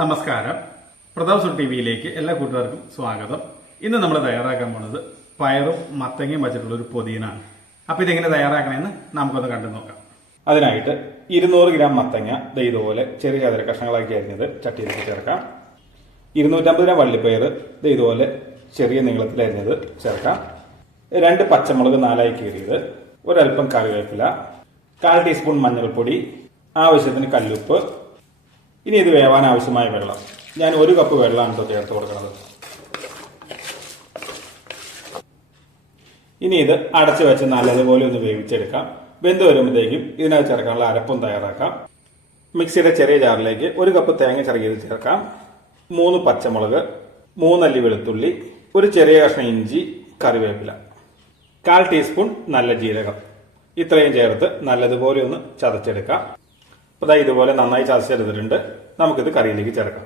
നമസ്കാരം. പ്രതാപ് സുർ ടി വിയിലേക്ക് എല്ലാ കൂട്ടുകാർക്കും സ്വാഗതം. ഇന്ന് നമ്മൾ തയ്യാറാക്കാൻ പോണത് പയറും മത്തങ്ങയും വച്ചിട്ടുള്ള ഒരു പൊതിയനാണ്. അപ്പൊ ഇതെങ്ങനെ തയ്യാറാക്കണമെന്ന് നമുക്കൊന്ന് കണ്ടു നോക്കാം. അതിനായിട്ട് ഇരുന്നൂറ് ഗ്രാം മത്തങ്ങ ഇതുപോലെ ചെറിയ ചതുര കഷ്ണങ്ങളാക്കി അരിഞ്ഞത് ചട്ടിയിലേക്ക് ചേർക്കാം. ഇരുന്നൂറ്റമ്പത് ഗ്രാം വള്ളിപ്പയർ ഇതുപോലെ ചെറിയ നീളത്തിൽ അരിഞ്ഞത് ചേർക്കാം. രണ്ട് പച്ചമുളക് നാലായി കീറിയത് ഒരൽപ്പം കറിവേപ്പില കാൽ ടീസ്പൂൺ മഞ്ഞൾപ്പൊടി ആവശ്യത്തിന് കല്ലുപ്പ് ഇനി ഇത് വേവാൻ ആവശ്യമായ വെള്ളം. ഞാൻ ഒരു കപ്പ് വെള്ളമാണ് കേട്ടോ ചേർത്ത് കൊടുക്കുന്നത്. ഇനി ഇത് അടച്ചു വെച്ച് നല്ലതുപോലെ ഒന്ന് വേവിച്ചെടുക്കാം. വെന്ത് വരുമ്പോഴത്തേക്കും ഇതിനകത്ത് ചേർക്കാനുള്ള അരപ്പും തയ്യാറാക്കാം. മിക്സിയുടെ ചെറിയ ജാറിലേക്ക് ഒരു കപ്പ് തേങ്ങ ചിറകിയത് ചേർക്കാം. മൂന്ന് പച്ചമുളക് മൂന്നല്ലി വെളുത്തുള്ളി ഒരു ചെറിയ കഷ്ണം ഇഞ്ചി കറിവേപ്പില കാൽ ടീസ്പൂൺ നല്ല ജീരകം. ഇത്രയും ചേർത്ത് നല്ലതുപോലെ ഒന്ന് ചതച്ചെടുക്കാം. അപ്പോൾ ഇതുപോലെ നന്നായി ചതച്ചെടുത്തിട്ടുണ്ട് നമുക്കിത് കറിയിലേക്ക് ചേർക്കാം.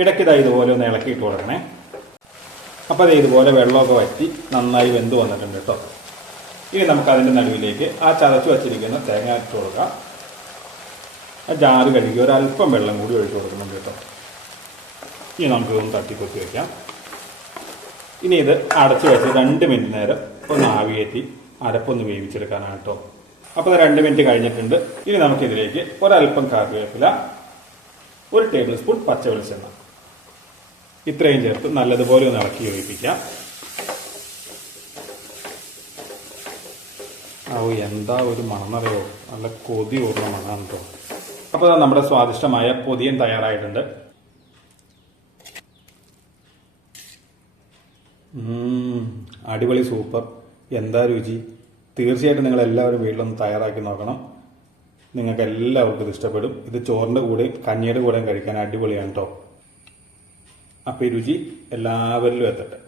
ഇടയ്ക്ക് ഇതാ ഇതുപോലെ ഒന്ന് ഇളക്കിയിട്ട് കൊടുക്കണേ. അപ്പോൾ അത് ഇതുപോലെ വെള്ളമൊക്കെ വറ്റി നന്നായി വെന്ത് വന്നിട്ടുണ്ട് കേട്ടോ. ഇനി നമുക്ക് അതിന്റെ നടുവിലേക്ക് ആ ചതച്ച് വച്ചിരിക്കുന്ന തേങ്ങ ഇട്ട് കൊടുക്കാം. ആ ജാറ് കഴുകി ഒരല്പം വെള്ളം കൂടി ഒഴിച്ചു കൊടുക്കുന്നുണ്ട് കേട്ടോ. ഇനി നമുക്കിതൊന്ന് തട്ടിക്കൊത്തി വയ്ക്കാം ഇനി ഇത് അടച്ചു വെച്ച് രണ്ട് മിനിറ്റ് നേരം ഒന്ന് ആവിയേറ്റി അരപ്പൊന്ന് വേവിച്ചെടുക്കാനാണ് കേട്ടോ. അപ്പോൾ രണ്ട് മിനിറ്റ് കഴിഞ്ഞിട്ടുണ്ട്. ഇനി നമുക്കിതിലേക്ക് ഒരൽപ്പം കറിവേപ്പില ഒരു ടേബിൾ സ്പൂൺ പച്ച വെളിച്ചെണ്ണ ഇത്രയും ചേർത്ത് നല്ലതുപോലെ ഒന്ന് ഇളക്കി യോജിപ്പിക്കാം. ഓ എന്താ ഒരു മണമറിയോ? നല്ല കൊതി ഓർമ്മ മണമാണ് കേട്ടോ അപ്പോൾ നമ്മുടെ സ്വാദിഷ്ടമായ പൊതിയൻ തയ്യാറായിട്ടുണ്ട്. അടിപൊളി സൂപ്പർ. എന്താ രുചി? തീർച്ചയായിട്ടും നിങ്ങൾ എല്ലാവരും വീട്ടിലൊന്ന് തയ്യാറാക്കി നോക്കണം. നിങ്ങൾക്ക് എല്ലാവർക്കും ഇത് ഇഷ്ടപ്പെടും. ഇത് ചോറിന്റെ കൂടെയും കഞ്ഞിയുടെ കൂടെയും കഴിക്കാൻ അടിപൊളിയാണ് കേട്ടോ അപ്പോൾ ഈ രുചി എല്ലാവരിലും എത്തട്ടെ.